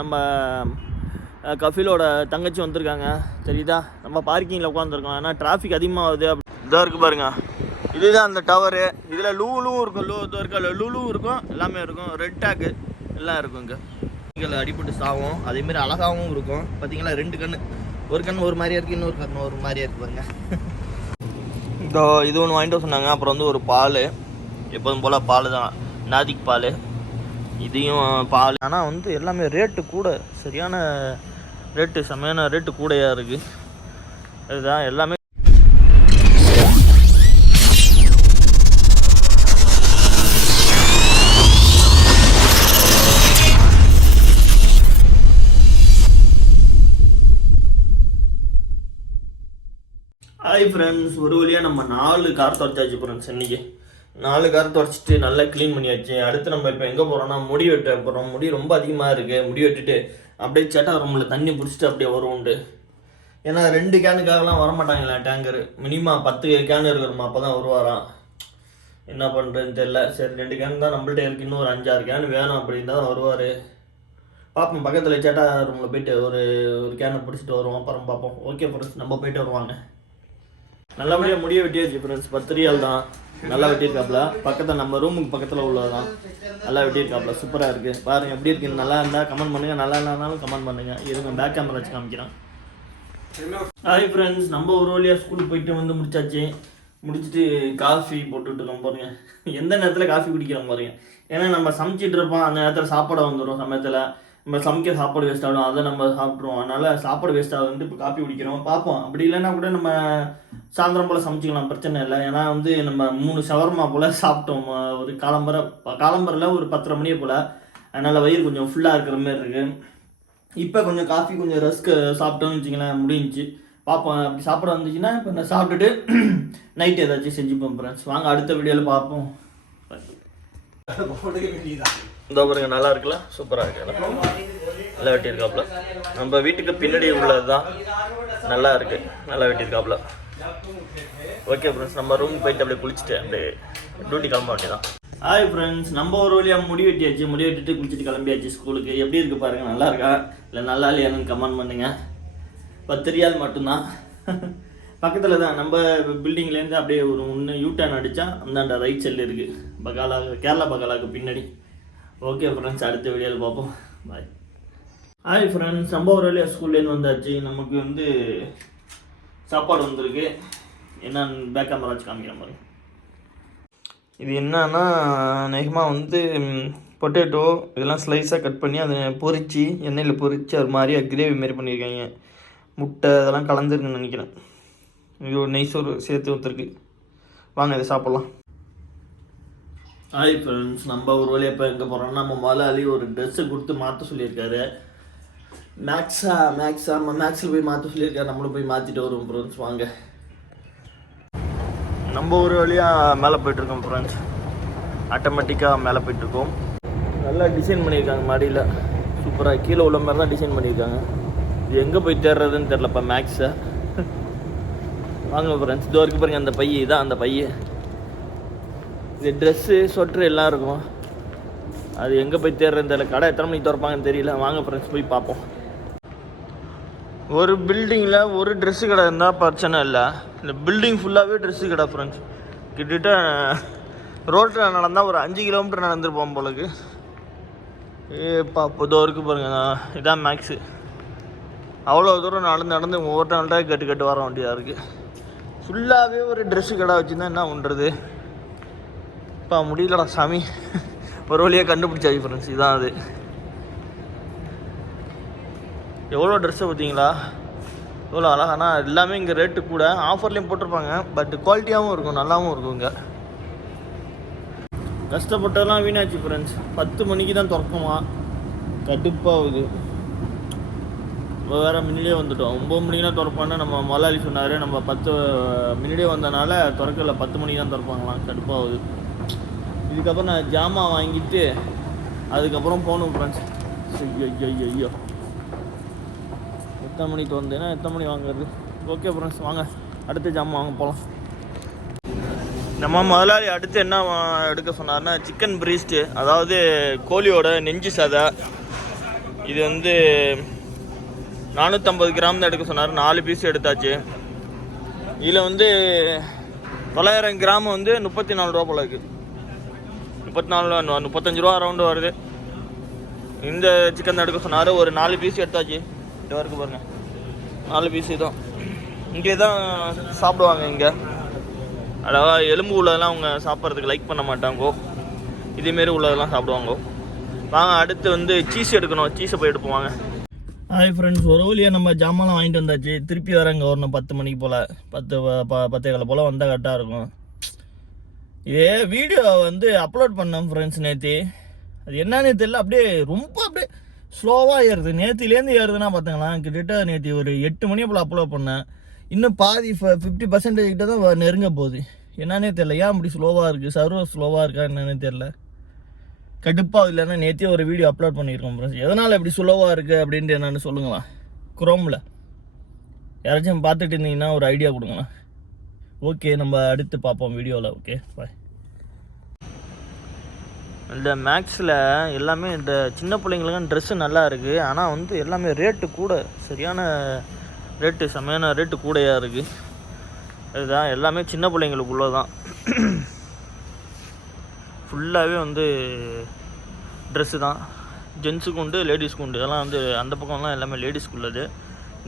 நம்ம கஃபீலோட தங்கச்சி வந்திருக்காங்க தெரியுதா. நம்ம பார்க்கிங்கில் உட்காந்துருக்கோம். ஏன்னா டிராஃபிக் அதிகமாகுது. இதாக இருக்குது பாருங்க. இதுதான் அந்த டவரு. இதில் லூலும் இருக்கும், லூலும் இருக்கும், எல்லாமே இருக்கும். ரெட் டேக்கு எல்லாம் இருக்கும். இங்கே அடிப்பட்டு சாகும். அதேமாரி அழகாகவும் இருக்கும். பார்த்தீங்களா, 2 கண், ஒரு கண் ஒரு மாதிரியா இருக்குது, இன்னொரு கண் ஒரு மாதிரியா இருக்குது பாருங்க. இது ஒன்று வாங்கிட்டு சொன்னாங்க. அப்புறம் வந்து ஒரு பால், எப்போதும் போல் பால் தான், நாதிக் பால். இதையும் பால். ஆனால் வந்து எல்லாமே ரேட்டு கூட, சரியான ரேட்டு, செம்மையான ரேட்டு கூடையாக இருக்குது. இதுதான் எல்லாமே. ஹாய் ஃப்ரெண்ட்ஸ், ஒரு வழியாக நம்ம 4 கார் துடைச்சாச்சு ஃப்ரெண்ட்ஸ். இன்றைக்கி 4 கார் துடைச்சிட்டு நல்லா க்ளீன் பண்ணியாச்சு. அடுத்து நம்ம இப்போ எங்கே போகிறோம்னா முடி வெட்ட போகிறோம். முடி ரொம்ப அதிகமாக இருக்குது. முடி வெட்டிட்டு அப்படியே சேட்டா ரூமில் தண்ணி பிடிச்சிட்டு அப்படியே வருவோண்டு. ஏன்னா 2 கேனுக்காகலாம் வரமாட்டாங்களா டேங்கரு. மினிமம் 10 கேன் இருக்கிறோமா, அப்போ தான் வருவாராம். என்ன பண்ணுறதுன்னு தெரில. சரி, 2 கேன் தான் நம்மள்ட்ட இருக்குது, இன்னும் ஒரு 5-6 கேன் வேணும் அப்படின்னா தான் வருவார். பார்ப்போம், பக்கத்தில் சேட்டா ரூமில் போயிட்டு ஒரு கேனை பிடிச்சிட்டு வருவோம். அப்புறம் பார்ப்போம். ஓகே ஃப்ரெண்ட்ஸ், நம்ம போயிட்டு வருவாங்க. நல்லபடியாக முடிய வெட்டியாச்சு ஃப்ரெண்ட்ஸ். 10 ரியால் தான், நல்லா வெட்டியிருக்காப்புல. பக்கத்தில் நம்ம ரூமுக்கு பக்கத்தில் உள்ளதான், நல்லா வெட்டியிருக்காப்புல. சூப்பராக இருக்குது பாருங்கள். எப்படி இருக்குன்னு நல்லா இருந்தால் கமெண்ட் பண்ணுங்கள், நல்லா இல்லைனாலும் கமெண்ட் பண்ணுங்கள். இருங்க பேக் கேமரா வச்சு காமிக்கிறேன். ஹாய் ஃப்ரெண்ட்ஸ், நம்ம ஒரு வழியாக ஸ்கூலுக்கு போயிட்டு வந்து முடிச்சாச்சு. முடிச்சுட்டு காஃபி போட்டுட்டு இருக்கோம் பாருங்க. எந்த நேரத்தில் காஃபி குடிக்கிறோம் பாருங்க. ஏன்னா நம்ம சமைச்சிட்டு இருப்போம், அந்த நேரத்தில் சாப்பாடு வந்துடும். சமயத்தில் நம்ம சமைக்க சாப்பாடு வேஸ்ட் ஆகிடும், அதை நம்ம சாப்பிட்ருவோம். அதனால் சாப்பாடு வேஸ்ட் ஆகுது, இப்போ காஃபி குடிக்கிறோம். பார்ப்போம், அப்படி இல்லைன்னா கூட நம்ம சாயந்தரம் போல் சமைச்சிக்கலாம், பிரச்சனை இல்லை. ஏன்னா வந்து நம்ம 3 ஷவர்மா போல் சாப்பிட்டோம் ஒரு காலம்பரில் ஒரு 10:30 மணியை போல். அதனால் வயிறு கொஞ்சம் ஃபுல்லாக இருக்கிற மாதிரி இருக்குது. இப்போ கொஞ்சம் காஃபி கொஞ்சம் ரஸ்க்கு சாப்பிட்டோன்னு வச்சிங்களேன், முடிஞ்சிச்சு. பார்ப்போம், அப்படி சாப்பிட வந்துச்சுன்னா இப்போ நான் சாப்பிட்டுட்டு நைட்டு ஏதாச்சும் செஞ்சுப்போம் ஃப்ரெண்ட்ஸ். வாங்க அடுத்த வீடியோவில் பார்ப்போம். இந்த பாருங்க, நல்லா இருக்குல்ல, சூப்பராக இருக்கு, நல்லா வெட்டியிருக்காப்புல. நம்ம வீட்டுக்கு பின்னாடி உள்ளது தான், நல்லா இருக்கு, நல்லா வெட்டியிருக்காப்புல. ஓகே ஃப்ரெண்ட்ஸ், நம்ம ரூம் போயிட்டு அப்படியே குளிச்சுட்டு அப்படியே டியூட்டி கிளம்ப வேண்டியதான். ஹாய் ஃப்ரெண்ட்ஸ், நம்ம ஒரு வழியாக முடி வெட்டியாச்சு. முடி வெட்டிட்டு குளிச்சுட்டு கிளம்பியாச்சு ஸ்கூலுக்கு. எப்படி இருக்குது பாருங்கள், நல்லா இருக்கா இல்லை நல்லா இல்லையானு கமெண்ட் பண்ணுங்கள். 10 ரியால் மட்டும்தான். பக்கத்தில் தான் நம்ம பில்டிங்லேருந்து அப்படியே ஒரு 1 யூட்டர்ன் அடித்தா அந்தாண்ட ரைட் சைடில் இருக்குது, கேரளா பக்காலாவுக்கு பின்னாடி. ஓகே ஃப்ரெண்ட்ஸ், அடுத்த வீடியோவில் பார்ப்போம். பாய். ஹாய் ஃப்ரெண்ட்ஸ், நம்ம ஒரு வழியாக ஸ்கூல்லேருந்து வந்தாச்சு. நமக்கு வந்து சாப்பாடு வந்திருக்கு. என்னன்னு பேக் கேமரா வச்சு காமிக்கிற மாதிரி. இது என்னன்னா, நெகமாக வந்து பொட்டேட்டோ இதெல்லாம் ஸ்லைஸாக கட் பண்ணி அதை பொரித்து எண்ணெயில் பொரித்து அது மாதிரியா கிரேவி மாரி பண்ணியிருக்காங்க. முட்டை அதெல்லாம் கலந்துருக்குன்னு நினைக்கிறேன். இது ஒரு நெய்சோறு சேர்த்து ஊற்றுருக்கு. வாங்க இதை சாப்பிட்லாம். ஹாய் ஃப்ரெண்ட்ஸ், நம்ம ஒரு வழியாக இப்போ எங்கே போகிறோம்னா, நம்ம முதலாளி ஒரு ட்ரெஸ்ஸை கொடுத்து மாற்ற சொல்லியிருக்காரு. மேக்ஸில் போய் மாற்ற சொல்லியிருக்காரு. நம்மளும் போய் மாற்றிட்டு வருவோம் ஃப்ரெண்ட்ஸ். வாங்க, நம்ம ஒரு வழியாக மேலே போய்ட்டுருக்கோம் ஃப்ரெண்ட்ஸ். ஆட்டோமேட்டிக்காக மேலே போய்ட்டுருக்கோம். நல்லா டிசைன் பண்ணியிருக்காங்க மாடியில், சூப்பராக. கீழே உள்ள மாதிரி தான் டிசைன் பண்ணியிருக்காங்க. இது எங்கே போய் தேடுறதுன்னு தெரிலப்பா மேக்ஸை. வாங்க ஃப்ரெண்ட்ஸ், இது வரைக்கும் பாருங்கள், அந்த பைய இதான் அந்த பைய. இது ட்ரெஸ்ஸு ஸ்வெட்ரு எல்லாம் இருக்கும். அது எங்கே போய் தேடுறதுன்னு தெரியல. கடை எத்தனை மணிக்கு திறப்பாங்கன்னு தெரியல. வாங்க ஃப்ரெண்ட்ஸ், போய் பார்ப்போம். ஒரு பில்டிங்கில் ஒரு ட்ரெஸ்ஸு கடை இருந்தால் பிரச்சனை இல்லை. இந்த பில்டிங் ஃபுல்லாகவே ட்ரெஸ்ஸு கடை ஃப்ரெண்ட்ஸ். கிட்டத்தட்ட ரோட்டில் நடந்தால் ஒரு 5 கிலோமீட்டர் நடந்துருப்போம் போலக்கு. புதோ இருக்குது பாருங்கள், இதான் மேக்ஸு. அவ்வளோ தூரம் நடந்து ஒவ்வொரு நாள்தான் கட்டு வர வேண்டியதாக இருக்குது. ஃபுல்லாகவே ஒரு ட்ரெஸ்ஸு கடை வச்சுருந்தா என்ன பண்ணுறது. இப்போ முடியலடா சாமி. ஒரு வழியாக கண்டுபிடிச்சாச்சு ஃப்ரெண்ட்ஸ். இதுதான் அது. எவ்வளோ ட்ரெஸ்ஸை பார்த்தீங்களா, எவ்வளோ அழகா. ஆனால் எல்லாமே இங்கே ரேட்டு கூட, ஆஃபர்லேயும் போட்டிருப்பாங்க. பட் குவாலிட்டியாகவும் இருக்கும், நல்லாவும் இருக்கும். இங்கே கஷ்டப்பட்டதெல்லாம் வீணாச்சு ஃப்ரெண்ட்ஸ். 10 மணிக்கு தான் திறக்குமா, கடுப்பாகுது. வேறு முன்னாடியே வந்துட்டோம். 9 மணிக்கு தான் திறப்பான்னு நம்ம முதலாளி சொன்னார். நம்ம 10 முன்னாடியே வந்தனால திறக்கல. 10 மணிக்கு தான் திறப்பாங்களாம். கடுப்பாகுது. இதுக்கப்புறம் நான் ஜாமான் வாங்கிட்டு அதுக்கப்புறம் போகணும் ஃப்ரெண்ட்ஸ். ஐயோ, எத்தனை மணிக்கு வந்தேன்னா எத்தனை மணி வாங்குறது. ஓகே ஃப்ரெண்ட்ஸ், வாங்க அடுத்த ஜாமான் வாங்க போகலாம். நம்ம முதலாளி அடுத்து என்ன எடுக்க சொன்னார்னா, சிக்கன் பிரீஸ்ட்டு, அதாவது கோழியோட நெஞ்சு சதை. இது வந்து 450 கிராம் தான் எடுக்க சொன்னார். 4 பீஸ் எடுத்தாச்சு. இதில் வந்து 900 கிராம் வந்து 34 ரூபா போல இருக்குது. 35 ரூபா அரௌண்டு வருது. இந்த சிக்கன் தான் எடுக்க சொன்னார். ஒரு 4 பீஸ் எடுத்தாச்சு. இது வரைக்கும் பாருங்கள், 4 பீஸ் தான். இங்கே தான் சாப்பிடுவாங்க. இங்கே அதாவது எலும்பு உள்ளதெல்லாம் அவங்க சாப்பிட்றதுக்கு லைக் பண்ண மாட்டாங்கோ. இதேமாரி உள்ளதெல்லாம் சாப்பிடுவாங்கோ. வாங்க அடுத்து வந்து சீஸ் எடுக்கணும். சீஸை போய் எடுப்போம் வாங்க. ஹாய் ஃப்ரெண்ட்ஸ், ஒரு வழியாக நம்ம ஜாமான்லாம் வாங்கிட்டு வந்தாச்சு. திருப்பி வரேங்க வரணும் 10 மணிக்கு போல், 10 போல் வந்தால் கரெக்டாக இருக்கும். இதே வீடியோ வந்து அப்லோட் பண்ணேன் ஃப்ரெண்ட்ஸ் நேற்று. அது என்னன்னு தெரியல, அப்படியே ஸ்லோவாக ஏறுது. நேற்றுலேருந்து ஏறுதுன்னா பார்த்துங்களா. கிட்டத்தட்ட நேற்று ஒரு 8 மணி போல் அப்லோட் பண்ணேன். இன்னும் பாதி 50% கிட்ட தான் நெருங்க போகுது. என்னன்னே தெரில, ஏன் அப்படி ஸ்லோவாக இருக்குது, சர்வர் ஸ்லோவாக இருக்கா என்னன்னே தெரில. கடுப்பாக இல்லைன்னா நேற்றே ஒரு வீடியோ அப்லோட் பண்ணியிருக்கோம் ஃப்ரெண்ட்ஸ். எதனால் இப்படி ஸ்லோவாக இருக்குது அப்படின்ட்டு என்னென்னு சொல்லுங்களா. குரோமில் யாராச்சும் பார்த்துட்டு இருந்தீங்கன்னா ஒரு ஐடியா கொடுங்களா. ஓகே, நம்ம அடுத்து பார்ப்போம் வீடியோவில். Okay bye. இந்த மேக்ஸில் எல்லாமே இந்த சின்ன பிள்ளைங்களுக்கும் ட்ரெஸ்ஸு நல்லா இருக்குது. ஆனால் வந்து எல்லாமே ரேட்டு கூட, சரியான ரேட்டு, செம்மையான ரேட்டு கூடையாக இருக்குது. இதுதான் எல்லாமே சின்ன பிள்ளைங்களுக்குள்ளே தான். ஃபுல்லாகவே வந்து ட்ரெஸ்ஸு தான். ஜென்ஸுக்கு உண்டு, லேடிஸ்க்கு உண்டு. இதெல்லாம் வந்து அந்த பக்கம்லாம் எல்லாமே லேடிஸ்க்கு உள்ளது,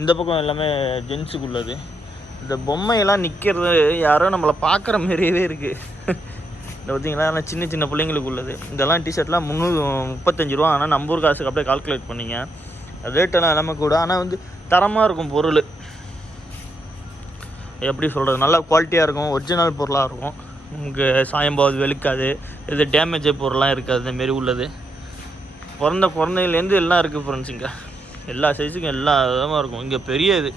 இந்த பக்கம் எல்லாமே ஜென்ஸுக்கு உள்ளது. இந்த பொம்மையெல்லாம் நிற்கிறது யாரோ நம்மளை பார்க்குற மாரியே இருக்குது. இந்த பார்த்தீங்களா, ஆனால் சின்ன சின்ன பிள்ளைங்களுக்கு உள்ளது. இதெல்லாம் டிஷர்ட்லாம் 335 ரூபா. ஆனால் நம்ம ஊர் காசுக்கு அப்படியே கால்குலேட் பண்ணிங்க. ரேட்டெல்லாம் எல்லாமே கூட. ஆனால் வந்து தரமாக இருக்கும் பொருள். எப்படி சொல்கிறது, நல்லா குவாலிட்டியாக இருக்கும், ஒரிஜினல் பொருளாக இருக்கும். நமக்கு சாயம்பாவது வெளுக்காது, இது டேமேஜ் பொருளாக இருக்காது. இந்தமாரி உள்ளது குழந்தையிலேருந்து எல்லாம் இருக்குது ஃப்ரெண்ட்ஸ். இங்கே எல்லா சைஸுக்கும் எல்லா விதமாக இருக்கும். இங்கே பெரிய இது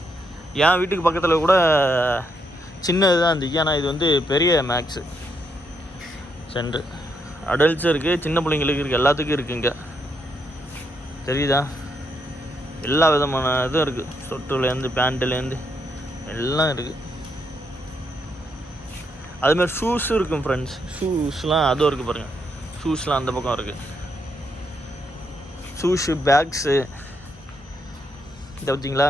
என் வீட்டுக்கு பக்கத்தில் கூட சின்ன இதுதான் இருந்துச்சு. ஆனால் இது வந்து பெரிய மேக்ஸு சென்ட்ரு. அடல்ட்ஸும் இருக்குது, சின்ன பிள்ளைங்களுக்கு இருக்குது, எல்லாத்துக்கும் இருக்குது. இங்கே தெரியுதா, எல்லா விதமான இதுவும் இருக்குது. சொட்டுலேருந்து பேண்ட்டுலேருந்து எல்லாம் இருக்குது. அதுமாதிரி ஷூஸும் இருக்கும் ஃப்ரெண்ட்ஸ். ஷூஸ்லாம் அதுவும் இருக்குது பாருங்கள். ஷூஸ்லாம் அந்த பக்கம் இருக்குது. Shoes, bags. இதை பார்த்தீங்களா,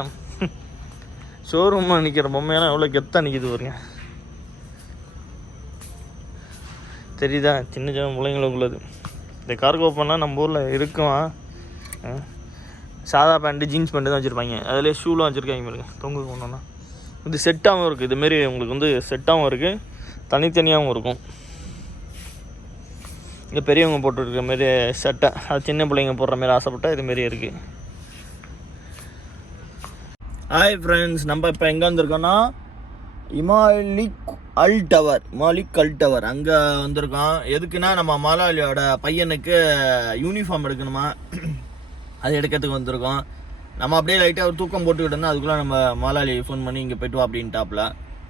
ஷோரூமாக நிற்கிற பொம்மையெல்லாம் எவ்வளோ கெத்தாக நிற்கிது பாருங்க. தெரியுதா, சின்ன சின்ன பிள்ளைங்களுக்கு உள்ளது. இந்த கார்கோ பண்ணால் நம்ம ஊரில் இருக்கும். சாதா பேண்ட்டு, ஜீன்ஸ் பேண்ட்டு தான் வச்சுருப்பாங்க. அதிலே ஷூலாம் வச்சுருக்காங்க பாருங்க, தொங்கு ஒன்றுனா. இது செட்டாகவும் இருக்குது. இதுமாரி உங்களுக்கு வந்து செட்டாகவும் இருக்குது, தனித்தனியாகவும் இருக்கும். இங்கே பெரியவங்க போட்டுருக்க மாரி சட்டை, அது சின்ன பிள்ளைங்க போடுற மாரி ஆசைப்பட்டால் இதுமாரி இருக்குது. ஹாய் ஃப்ரெண்ட்ஸ், நம்ம இப்போ எங்கே வந்திருக்கோன்னா இமாலிக் அல் டவர் அங்கே வந்திருக்கோம். எதுக்குன்னா நம்ம மலாலியோட பையனுக்கு யூனிஃபார்ம் எடுக்கணுமா, அது எடுக்கிறதுக்கு வந்திருக்கோம். நம்ம அப்படியே லைட்டாக ஒரு தூக்கம் போட்டுக்கிட்டு இருந்தோம். அதுக்குள்ளே நம்ம மலாலி ஃபோன் பண்ணி இங்கே போய்ட்டு வா அப்படின்ட்டாப்புல.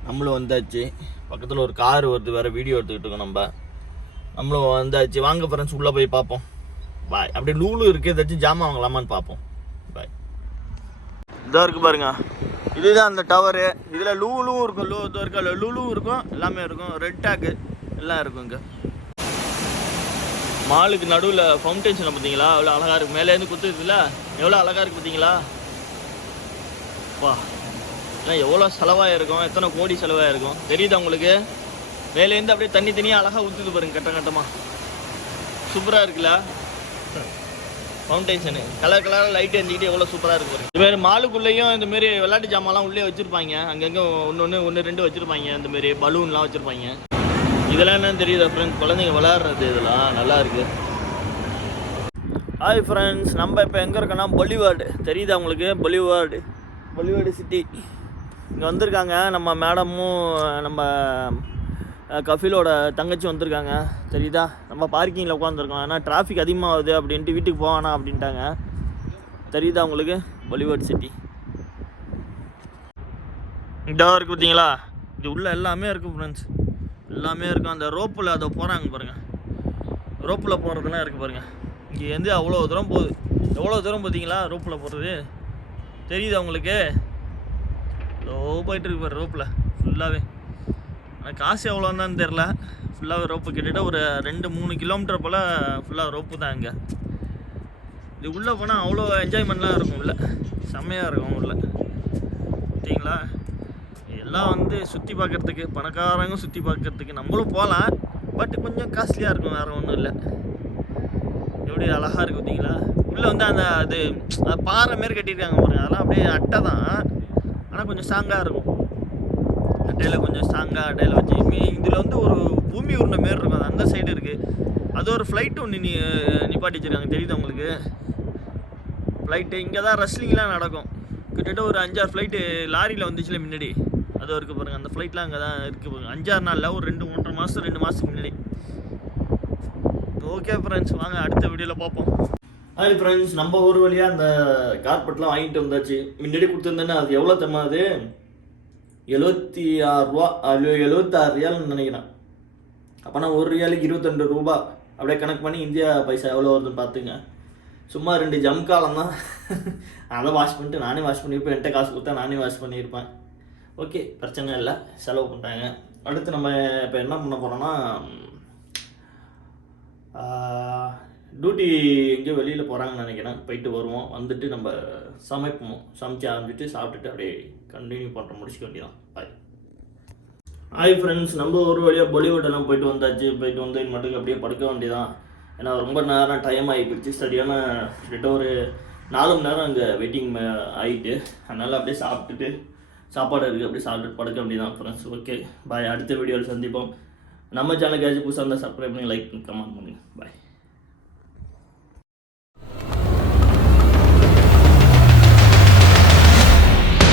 நம்மளும் வந்தாச்சு. பக்கத்தில் ஒரு கார் வருது, வேறு வீடியோ எடுத்துக்கிட்டு இருக்கோம். நம்மளும் வந்தாச்சு. வாங்க ஃப்ரெண்ட்ஸ், உள்ளே போய் பார்ப்போம். பாய். அப்படியே லூலு இருக்குது, ஏதாச்சும் ஜாமான் வாங்கலாமான்னு பார்ப்போம். பாய். இதாக இருக்குது பாருங்க, இதுதான் அந்த டவரு. இதில் லூலும் இருக்கும், லூலும் இருக்கும், எல்லாமே இருக்கும். ரெட் டேக்கு எல்லாம் இருக்கும். இங்கே மாலுக்கு நடுவில் ஃபவுண்டேஷனை பார்த்தீங்களா, எவ்வளோ அழகாக இருக்குது. மேலேருந்து குத்துக்குதுல எவ்வளோ அழகாக இருக்குது பார்த்தீங்களா. வா, ஏன்னா எவ்வளோ செலவாக இருக்கும், எத்தனை கோடி செலவாக இருக்கும் தெரியுதா உங்களுக்கு. மேலேருந்து அப்படியே தண்ணி தனியாக அழகாக ஊற்றுது பாருங்க, கட்டமாக. சூப்பராக இருக்குல்ல ஃபவுண்டேஷனு. கலராக லைட் எரிஞ்சிக்கிட்டு எவ்வளோ சூப்பராக இருக்குது பாருங்க. இதுமாரி மாலுக்குள்ளேயும் இந்தமாரி விளையாட்டு ஜாமான்லாம் உள்ளே வச்சுருப்பாங்க. அங்கங்கே ஒன்று ரெண்டு வச்சுருப்பாங்க. இந்தமாரி பலூன்லாம் வச்சுருப்பாங்க. இதெல்லாம் என்னன்னு தெரியுதா ஃப்ரெண்ட்ஸ், குழந்தைங்க விளையாடுறது. இதெல்லாம் நல்லா இருக்குது. ஹாய் ஃப்ரெண்ட்ஸ், நம்ம இப்போ எங்கே இருக்கோன்னா பொலிவார்டு. தெரியுதா உங்களுக்கு, பொலிவார்டு சிட்டி. இங்கே வந்திருக்காங்க நம்ம மேடமும் நம்ம கஃபீலோட தங்கச்சி வந்திருக்காங்க. தெரியுதா, நம்ம பார்க்கிங்கில் உட்காந்துருக்கோம். ஏன்னா டிராஃபிக் அதிகமாகுது அப்படின்ட்டு வீட்டுக்கு போவானா அப்படின்ட்டாங்க. தெரியுதா உங்களுக்கு, பொலிவார்டு சிட்டி. இதாக இருக்குது பார்த்தீங்களா, இது உள்ள எல்லாமே இருக்குது ஃப்ரெண்ட்ஸ், எல்லாமே இருக்கும். அந்த ரோப்பில் அதை போகிறாங்க பாருங்கள், ரோப்பில் போகிறதுலாம் இருக்குது பாருங்கள். இங்கேருந்து அவ்வளோ தூரம் போகுது. எவ்வளோ தூரம் பார்த்தீங்களா ரோப்பில் போகிறது, தெரியுது உங்களுக்கு. போயிட்டுருக்கு பாரு ரோப்பில் ஃபுல்லாகவே. ஆனால் காசு எவ்வளோன்னு தெரில. ஃபுல்லாகவே ரோப்பு கிட்டத்தட்ட ஒரு 2-3 கிலோமீட்டர் போல் ஃபுல்லாக ரோப்பு தான். இங்கே இது உள்ளே போனால் அவ்வளோ என்ஜாய்மெண்ட்லாம் இருக்கும், உள்ளே செம்மையாக இருக்கும் உள்ளே. ஓகேங்களா, எல்லாம் வந்து சுற்றி பார்க்குறதுக்கு, பணக்காரங்க சுற்றி பார்க்குறதுக்கு நம்மளும் போகலாம், பட் கொஞ்சம் காஸ்ட்லியாக இருக்கும், வேறு ஒன்றும் இல்லை. எப்படி அழகாக இருக்குது பார்த்தீங்களா. உள்ளே வந்து அந்த அது பாறை மாரி கட்டியிருக்காங்க பாருங்க, அதெல்லாம் அப்படியே அட்டை தான், ஆனால் கொஞ்சம் ஸ்ட்ராங்காக இருக்கும். அட்டையில் கொஞ்சம் ஸ்ட்ராங்காக அட்டையில் வச்சு இதில் வந்து ஒரு பூமி உருண்டை மாரி இருக்கும், அது அந்த சைடு இருக்குது. அது ஒரு ஃப்ளைட்டு ஒன்று நிப்பாட்டி வச்சுருக்காங்க, தெரியுது உங்களுக்கு. ஃப்ளைட்டு இங்கே தான் ரெஸ்லிங்லாம் நடக்கும். கிட்டத்தட்ட ஒரு 5-6 ஃப்ளைட்டு லாரியில் வந்துச்சுல முன்னாடி, அது இருக்குது பாருங்கள். அந்த ஃப்ளைட்லாம் அங்கே தான் இருக்குது பாருங்கள். 5-6 நாளில் ஒரு 2-3 மாதம் 2 மாதத்துக்கு முன்னாடி. ஓகே ஃப்ரெண்ட்ஸ், வாங்க அடுத்த வீடியோவில் பார்ப்போம். ஹாய் ஃப்ரெண்ட்ஸ், நம்ம ஒரு வழியாக அந்த கார்பெட்லாம் வாங்கிட்டு வந்தாச்சு. முன்னாடி கொடுத்துருந்தேன்னா அது எவ்வளோ தம்மாது, 76 ரூபா, 76 ரியால்னு நினைக்கிறேன். அப்போனா ஒரு ரியாலுக்கு 22 ரூபா. அப்படியே கணக்கு பண்ணி இந்தியா பைசா எவ்வளோ வருதுன்னு பார்த்துங்க. சும்மா 2 ஜம்காலம் தான். அதை வாஷ் பண்ணிட்டு நானே வாஷ் பண்ணியிருப்பேன், என்கிட்ட காசு கொடுத்தா நானே வாஷ் பண்ணியிருப்பேன். ஓகே, பிரச்சனை இல்லை, செலவு பண்ணுறாங்க. அடுத்து நம்ம இப்போ என்ன பண்ண போகிறோன்னா, டியூட்டி எங்கேயோ வெளியில் போகிறாங்கன்னு நினைக்கிறேன். போயிட்டு வருவோம், வந்துட்டு நம்ம சமைப்போம். சமைச்சு ஆரம்பிச்சுட்டு சாப்பிட்டுட்டு அப்படியே கண்டினியூ பண்ணுற முடிச்சுக்க வேண்டியதான். பாய். ஹாய் ஃப்ரெண்ட்ஸ், நம்ம ஒரு வழியாக பாலிவுட்டெல்லாம் போயிட்டு வந்தாச்சு. போயிட்டு வந்து மட்டும் அப்படியே படுக்க வேண்டியதான். ஏன்னா ரொம்ப நேரம் டைம் ஆகிடுச்சு. சரியான கிட்டத்தட்ட ஒரு 4 மணி நேரம் அங்கே வெயிட்டிங் ஆகிட்டு, அதனால் அப்படியே சாப்பிட்டுட்டு சாப்பாடு இருக்குது, அப்படியே சாப்பிட்டுட்டு படுக்க வேண்டியதான் ஃப்ரெண்ட்ஸ். ஓகே பாய், அடுத்த வீடியோவில் சந்திப்போம். நம்ம சேனலுக்கு புதுசாக இருந்தால் சப்ஸ்கிரைப் பண்ணி லைக் கமெண்ட் பண்ணுங்கள். பாய்.